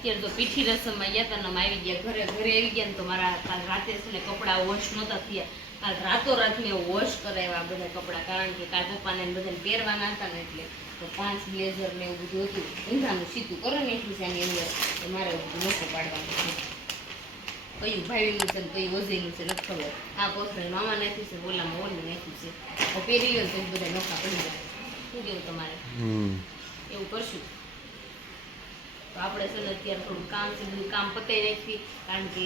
અત્યારે તો પીઠી રસમમાં ગયા હતા ને આવી ગયા ઘરે આવી ગયા ને તો મારા કાલ રાતે છે ને કપડાં વોશ નહોતા થયા. કાલ રાતોરાત મેં વોશ કરાવ્યા બધા કપડાં, કારણ કે કાલ પપ્પાને બધાને પહેરવાના હતા ને એટલે તો 5 બ્લેઝર ને એવું બધું હતું. ઊંધાનું સીધું કરો ને એટલું છે આની અંદર તો મારે નોખું પાડવાનું છે. કયું ભાવેલું છે ને કયું વજેલું છે નથી ખબર. આ પોસ્ટર મામા નાખ્યું છે, ઓલામાં ઓલું નાખ્યું છે. તો પહેરી લો તો બધા નોખા પડી જાય. શું કેવું તમારે? એવું કરશું તો આપણે છે ને અત્યારે થોડું કામ છે, બધું કામ પતાવી નાખી, કારણ કે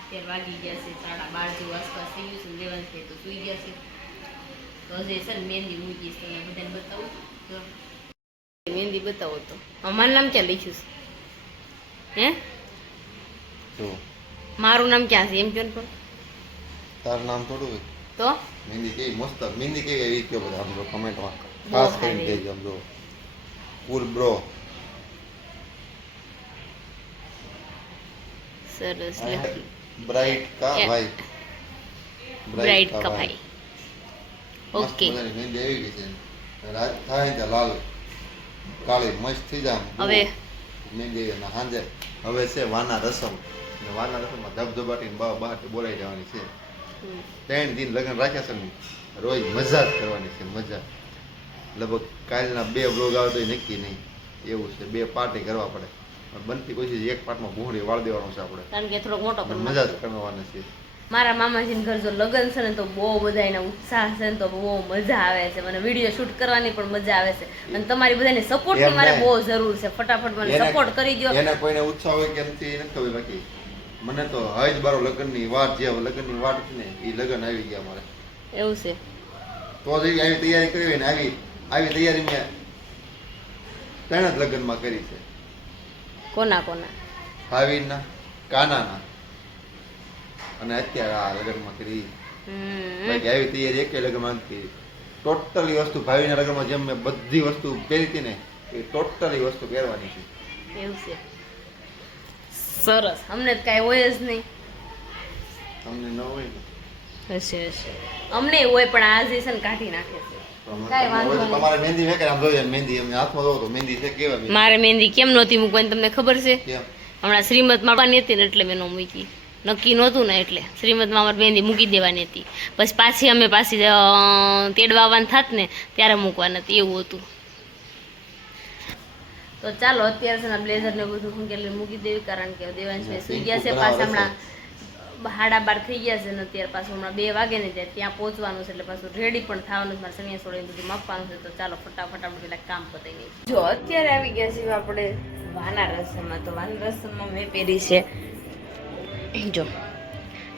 અત્યારે વાગી ગયા છે 12:30 જેવું આસપાસ થઈ ગયું છે. દેવાંશ ભાઈ તો સુઈ ગયા છે. તો હજી છે ને મહેંદી મૂકીશ તો બધાને બતાવું. તો મહેંદી બતાવો તો અમારું નામ ક્યાં લખ્યું છે? હે તો મારું નામ ક્યાં છે એમ કહો ને. પણ તારું નામ થોડું હોય તો મહેંદી કેવી મસ્ત, મહેંદી કેવી એવી કયો બધા આમ કમેન્ટમાં ખાસ કરીને કહેજો. આમ જો કુલ બ્રો સરસ બ્રાઇટ કા ભાઈ, બ્રાઇટ કા ભાઈ. ઓકે મહેંદી આવી ગઈ છે. રાત થાય ત્યાં લાલ કાળી મસ્ત થઈ જાય. હવે મહેંદી ના હાંજે હવે છે વાના રસમ, ને વાના રસમમાં ધબધબાટીને બહાર બોલાઈ જવાની છે. 3 દિન લગ્ન રાખ્યા છે ને, રોજ મજા જ કરવાની છે, મજા. લગભગ કાલના 2 બ્લોગ આવે તો નક્કી નહીં, એવું છે. 2 પાર્ટી કરવા પડે, પણ બનતી કોશિશ એક પાર્ટમાં ભૂંડી વાળ દેવાનું છે આપણે, કારણ કે થોડોક મોટો પણ મજા જ કરવાની છે. મારા મામાજીને ઘર જો લગ્ન છે ને તો બહુ બધા એના ઉત્સાહ છે ને તો બહુ મજા આવે છે. મને વિડીયો શૂટ કરવાની પણ મજા આવે છે, અને તમારી બધાની સપોર્ટની મારે બહુ જરૂર છે. ફટાફટ મને સપોર્ટ કરી દો. એને કોઈને ઉત્સાહ હોય કે નથી નથી ખબર, બાકી મને તો હજ બારો લગ્નની વાત, જે લગ્નની વાત હતી ને એ લગ્ન આવી ગયા મારે. એવું છે તો જ આવી તૈયારી કરી હોય ને આવી તૈયારી મેં 3 જ લગ્નમાં કરી છે. કોના ભાવિના, કાનાના અને અત્યારે આ લગ્નમાં કરી. બાકી આવી તૈયારી એક લગ્નમાં નથી. ટોટલી વસ્તુ ભાવિના લગ્નમાં જેમ મેં બધી વસ્તુ પહેરી હતી ને એ ટોટલી વસ્તુ પહેરવાની છે. એવું છે સરસ. અમને તો કાંઈ હોય જ નહીં. તમને ન હોય ને હશે અમને હોય, પણ આજે છે ને કાઢી નાખે છે. કાંઈ વાંધો નહીં. તમારે મહેંદી મેં આમ જોઈએ મહેંદી અમને હાથમાં દો તો મહેંદી છે કેવા. મારે મહેંદી કેમ નહોતી મૂકવાની તમને ખબર છે? કેમ? હમણાં શ્રીમદમાં આવવાની હતી ને એટલે મેં ન મૂકી. નક્કી નહોતું ને એટલે શ્રીમદમાં અમારે મહેંદી મૂકી દેવાની હતી. પછી પાછી તેડવા આવવાનું થાત ને ત્યારે મૂકવાની હતી, એવું હતું. તો ચાલો અત્યારે છે ને બ્લેઝર ને બધું હંકેલી મૂકી દેવી, કારણ કે દેવાંશભાઈ સુઈ ગયા છે. પાછા હમણાં 12:30 થઈ ગયા છે ને અત્યારે પાછું હમણાં 2 વાગે ને ત્યાં પહોંચવાનું છે, એટલે પાછું રેડી પણ થવાનું છે. મારે સણિયા સોળીને બધું માપવાનું છે. તો ચાલો ફટાફટ આપણે પેલા કામ પતાવી નહીં. જો અત્યારે આવી ગયા છીએ આપણે વાના રસમમાં. તો વાના રસમમાં મેં પહેરી છે જો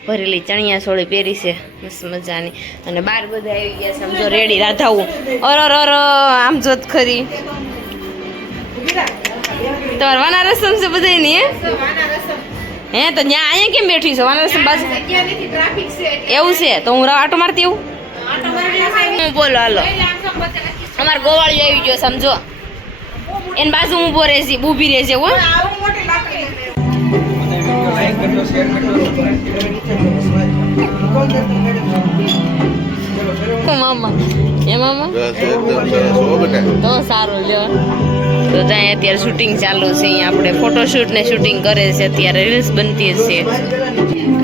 ભરેલી ચણિયા સોળી પહેરી છે મસ્ત મજાની, અને બાર બધા આવી ગયા છે સમજો રેડી રાધાવું. અર આમ જોત ખરી તમારે વાના રસમ છે બધાની? હે તો ત્યાં અહીંયા કેમ બેઠી છો વાના રસમ બાજુ? એવું છે તો હું આટો મારતી એવું. હું બોલો હાલો, અમારે ગોવાળિયો આવી ગયો સમજો, એની બાજુ હું ઉભો રહેશે, ઊભી રહેશે. હો મામા એ મામા તો સારું લ્યો. તો ત્યાં અત્યારે શૂટિંગ ચાલુ છે. અહીંયા આપણે ફોટોશૂટ ને શૂટિંગ કરે છે, અત્યારે રીલ્સ બનતી છે.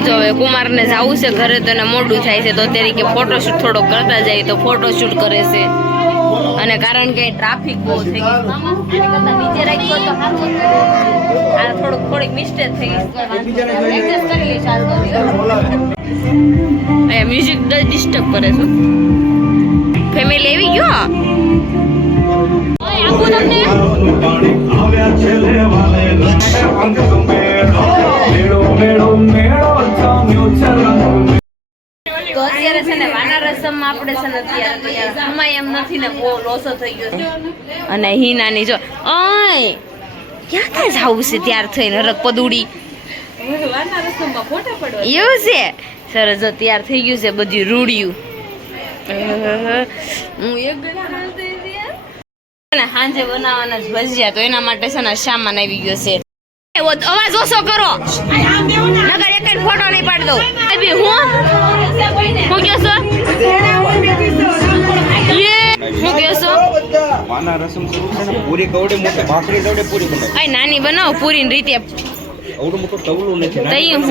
જો હવે કુમારને જવું છે ઘરે તો એને મોડું થાય છે, તો અત્યારે કે ફોટોશૂટ થોડો કરતા જાય તો ફોટોશૂટ કરે છે. અને કારણ કે ટ્રાફિક બહુ થઈ ગઈ, મામા આની કરતા નીચે રાખ્યો તો સારું હતું. આ થોડીક મિસ્ટેક થઈ ગઈ, એડજસ્ટ કરી લઈશ. અહીંયા મ્યુઝિક ડિસ્ટર્બ કરે છે. ફેમિલી આવી ગયો આપું તમને. તો અત્યારે છે ને વાના રસમમાં આપણે છે ને અત્યારે સમય એમ નથી ને બહુ લોસો થઈ ગયો છે. અને હિનાની જો ઓય ક્યાં જવું છે ત્યાર થઈને રક પદુડી એવું છે. સરસ તૈયાર થઈ ગયું છે બધું રૂડિયું. હું એક સાંજે બનાવવાના જ ભજીયા, તો એના માટે છે ને સામાન આવી ગયો છે. અવાજ ઓછો કરો નગર એક ફોટો નહીં પાડ દઉં. હું કયો છો? હું કયો છો? વાના રસમ શરૂ છે ને પૂરી કવડે મોટે ભાખરી કવડે પૂરી બનાવો. અય નાની બનાવો પૂરી ની રીતે આવડું મોટું તવલું નથી. તઈ હું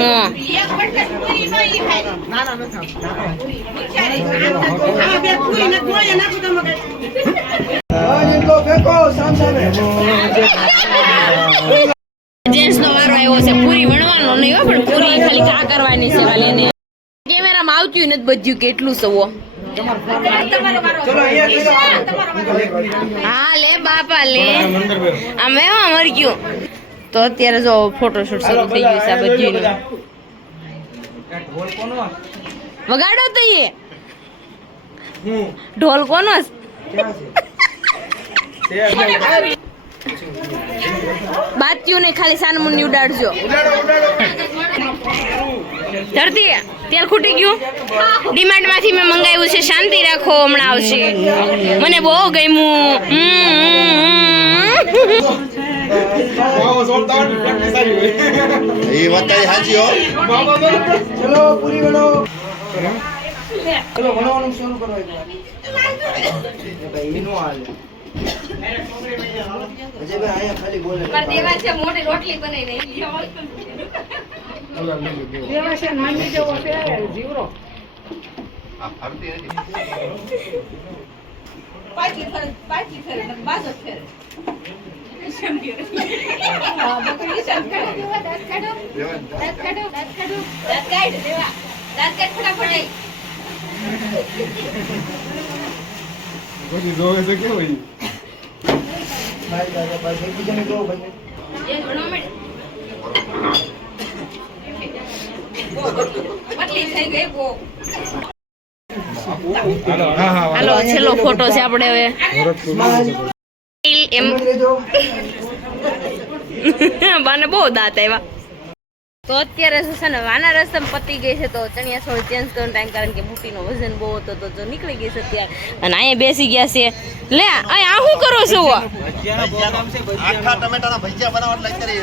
જેન્ટ્સ નો વારો આવ્યો છે પૂરી વણવાનો નહીં હો પણ પૂરી ખાલી ચા કરવાની છે ખાલી એને કેમેરામાં આવતું નથી બધું કેટલું સવો હા લે બાપા લે અમે મરી ગયું તો અત્યારે જો ફોટોશૂટ શરૂ થઈ ગયું છે આ બધું વગાડો તો એ ઢોલ કોનો બાત્યું ને ખાલી સાનમુન ઉડાડજો ધરતી તેલ ખૂટી ગયું ડિમાન્ડ માંથી મેં મંગાવ્યું છે શાંતિ રાખો હમણાં આવશે મને બહુ ગમ્યું એ વાત તારી સાચી હો. ચલો પૂરી બનો ચલો બનાવવાનું શરૂ કરો એકવાર ભાઈ એનું હાલ અજયભાઈ અહીંયા ખાલી બોલે દેવા છે મોટી રોટલી બનાવીને દેવા છે નાની જેવો છે જીવરો આ ફરતી નથી. પાછી ફરે બાજુ ફરે પછી જોવે છે કેવું ઈ? ભાઈ દાદા ભાઈ એકબીજાને કહો ભાઈ હાલો છેલ્લો ફોટો છે આપણે હવે એમ બાને બહુ દાંત આવ્યા તો અત્યારે શું છે ને વાના રસમ પતી ગઈ છે તો ચણિયા ચોળી ચેન્જ કરવાનો ટાઈમ કારણ કે બુટીનો વજન બહુ હતો તો જો નીકળી ગઈ છે અત્યારે અને અહીંયા બેસી ગયા છે લે આ શું કરો છો આખા ટમેટાના ભજીયા બનાવવા એટલે અત્યારે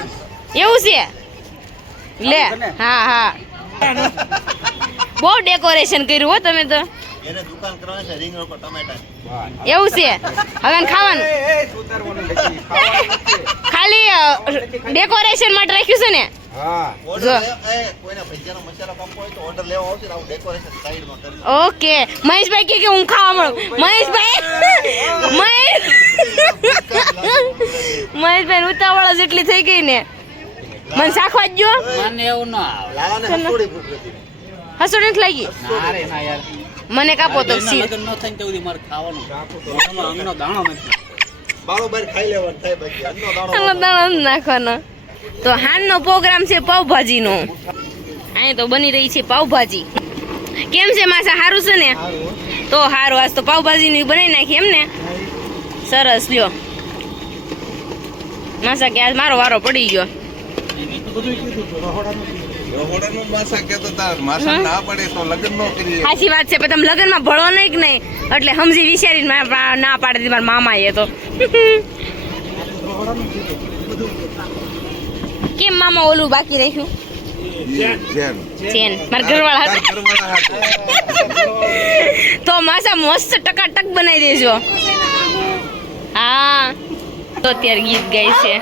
એવું છે લે હા હા બહુ ડેકોરેશન કર્યું હો તમે તો એને દુકાન કરવાની છે રીંગ રોડ પર ટમેટા. એવું છે હવે ખાવાનું ખાલી ડેકોરેશન માટે રાખ્યું છે ને હા ઓર્ડર કોઈને ભજીયાનો મસાલો કાપવો હોય તો ઓર્ડર લેવા આવશે ને આવું ડેકોરેશન સાઈડમાં કરી. ઓકે મહેશભાઈ કે હું ખાવા મળું મહેશભાઈ ઉતાવળ જેટલી થઈ ગઈ ને મને શાખવા જ જો લાલાને હસોડી ભૂખ નથી. હસોડી નથી લાગી મને કાપો તો સી બારોબાર ખાઈ લેવાનું થાય ભજીયા. અન્નો દાણો દાણો નાખવાનો તો હાનનો પ્રોગ્રામ છે પાવભાજીનો અહીંયા તો બની રહી છે પાવભાજી કેમ છે માસા સારું છે ને તો સારું આજ તો પાવભાજીની બનાવી નાખી એમ ને સરસ લ્યો માસા કે આજ મારો વારો પડી ગયો રહોડાનું માસા કહેતો તાર માસા ના પડે તો લગ્ન નો કરીએ. સાચી વાત છે પણ તમે લગ્નમાં ભળો નહીં કે નહીં એટલે સમજી વિચારીને ના પાડી દીધી મારા મામાએ તો કેમ મામા ઓલું બાકી રાખ્યું ચેન મારા ઘરવાળા હતા તો માસા મસ્ત ટકાટક બનાવી દેજો હા તો અત્યારે ગીત ગાય છે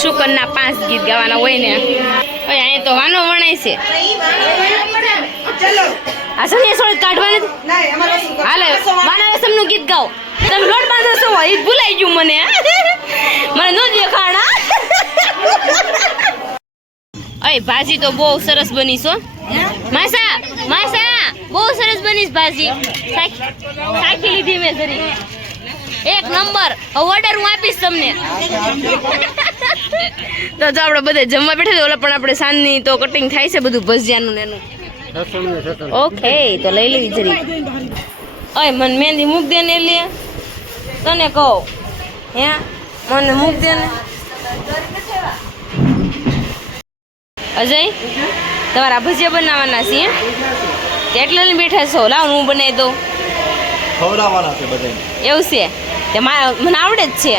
શુકરના 5 ગીત ગાવાના હોય ને ઓય અહીંયા તો વાનો વણાય છે આ સનિયા સોળ કાઢવાની હાલે વાના રસમનું ગીત ગાઓ તમે લોટ બાંધો છો એ ભૂલાઈ ગયું મને મને ન દેખાણા ઓય ભાજી તો બહુ સરસ બની છો માસા બહુ સરસ બની ભાજી સાખી લીધી મેં જરી એક નંબર ઓર્ડર હું આપીશ તમને તો જો આપણે બધે જમવા બેઠા ઓલા પણ આપણે સાંજની તો કટિંગ થાય છે બધું ભજીયાનું ને એનું ઓકે તો લઈ લેવી જરી ઓય મને મહેંદી મૂક દે ને લે તને કહો હે મને મૂક દે ને અજય તમારા ભજીયા બનાવવાના છે એટલે લઈને બેઠા છો લાવ હું બનાવી દઉં ખવડાવવાના છે બધાને. એવું છે તે મને આવડે જ છે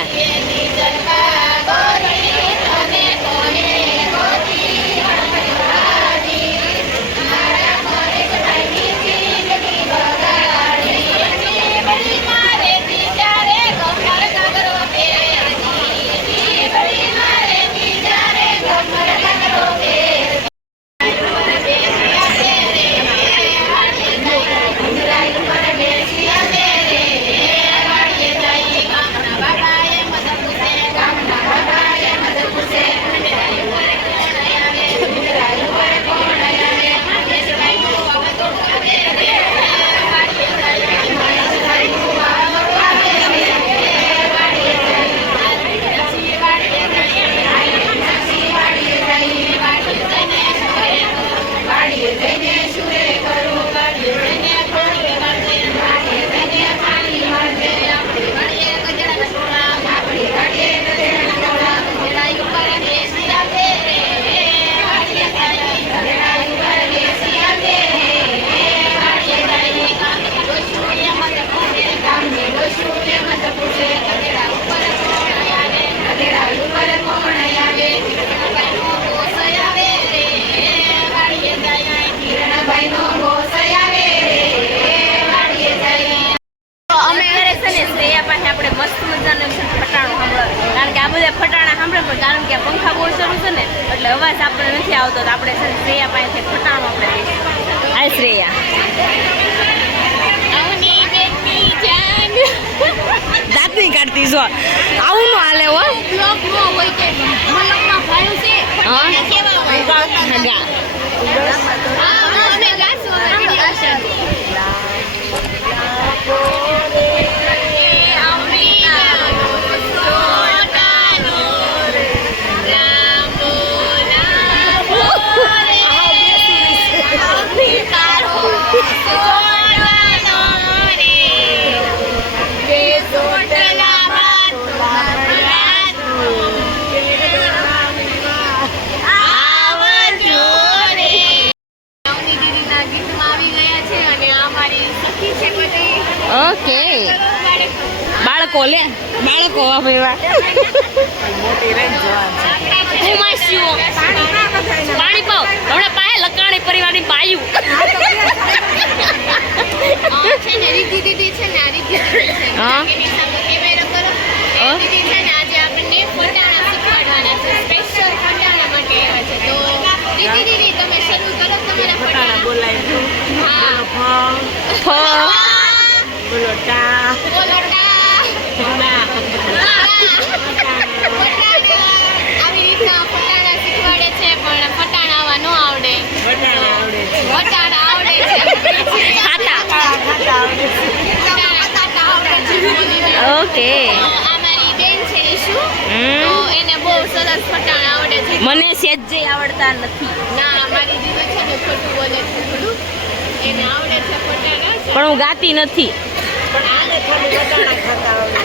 બધા ફટાણા સાંભળે પણ કારણ કે પંખા બહુ શરૂ છે ને એટલે અવાજ આપણે નથી આવતો તો આપણે છે ને શ્રેયા પાસેથી ફટાણું આપણે લઈશું. હાલ શ્રેયા દાંત નહીં કાઢતી જો આવું નો હાલે હો ઓકે બાળકો લે બાળકો પાણી પાવ હમણાં પાયે લકાણી પરિવારની પાયું ઓકે એને બહુ સરસ ફટાણા આવડે છે મને સેજે આવડતા નથી ના મારી દીદી છે ને ખોટું બોલે છે થોડું એને આવડે છે ફટાણા પણ હું ગાતી નથી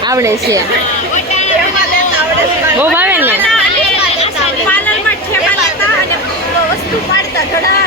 આવડે છે બહુ ભાવે ને પાર્લરમાં ઠેબા લેતા અને વસ્તુ પાડતા ધડા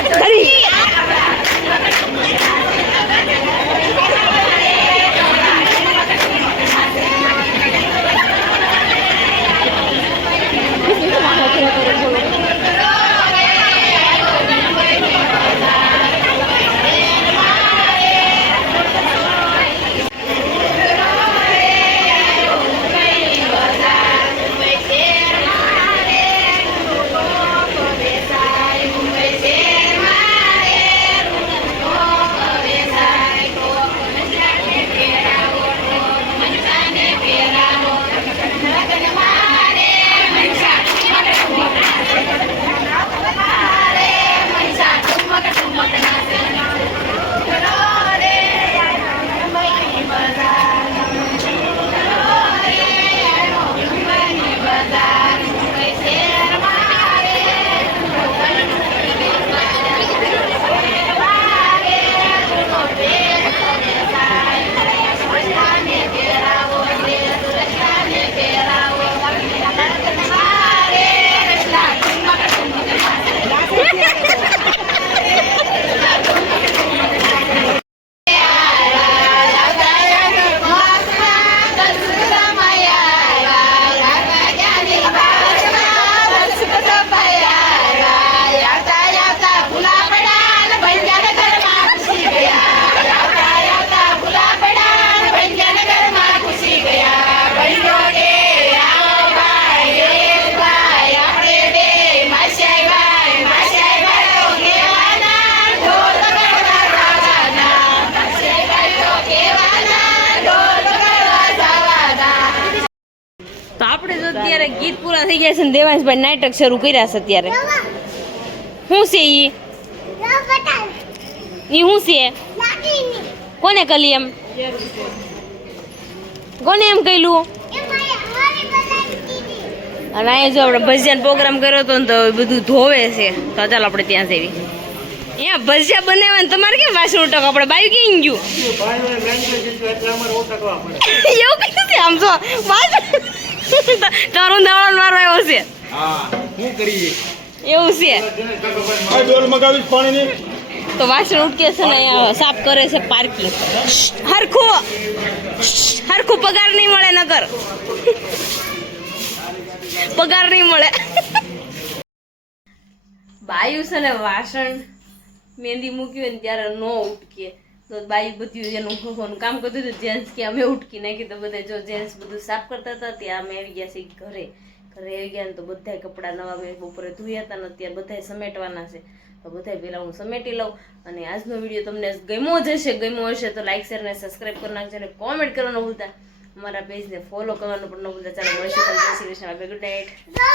અત્યારે ગીત પૂરા થઈ ગયા છે ને દેવાંશભાઈ નાટક શરૂ કર્યા છે અત્યારે શું છે ઈ શું છે કોને કલી એમ કોને એમ કહેલું અને અહીંયા જો આપણે ભજીયાનો પ્રોગ્રામ કર્યો હતો ને તો બધું ધોવે છે તો ચાલો આપણે ત્યાં જઈએ અહીંયા ભજીયા બનાવવા ને તમારે કેમ વાસણ ઉટક આપણે બાયું ક્યાં ગયું એવું કઈ નથી આમ જો તારું દાવણ મારો આવ્યો છે એવું છે તો વાસણ ઉટકે છે ને સાફ કરે છે પાર્કિંગ હરખું પગાર નહીં મળે નગર પગાર નહીં મળે બાયું છે ને વાસણ મહેંદી મૂકી હોય ને ત્યારે નો ઉટકે તો બાઈ બધું એનું કામ કરતું હતું. જેન્ટ્સ કે અમે ઉઠકી નાખી તો બધા જો જેન્ટ્સ બધું સાફ કરતા હતા ત્યાં અમે આવી ગયા છીએ ઘરે આવી ગયા ને તો બધા કપડાં નવા મેં બપોરે ધોયા હતા ને અત્યારે બધા સમેટવાના છે. તો બધા પહેલા હું સમેટી લઉં. અને આજનો વિડીયો તમને ગમ્યો હશે તો લાઈક શેર અને સબસ્ક્રાઈબ કરી નાખજો અને કોમેન્ટ કરવાનું ભૂલતા અમારા પેજને ફોલો કરવાનું પણ ન ભૂલતા. ચાલો મળીશું. જય શ્રી કૃષ્ણ. Good night.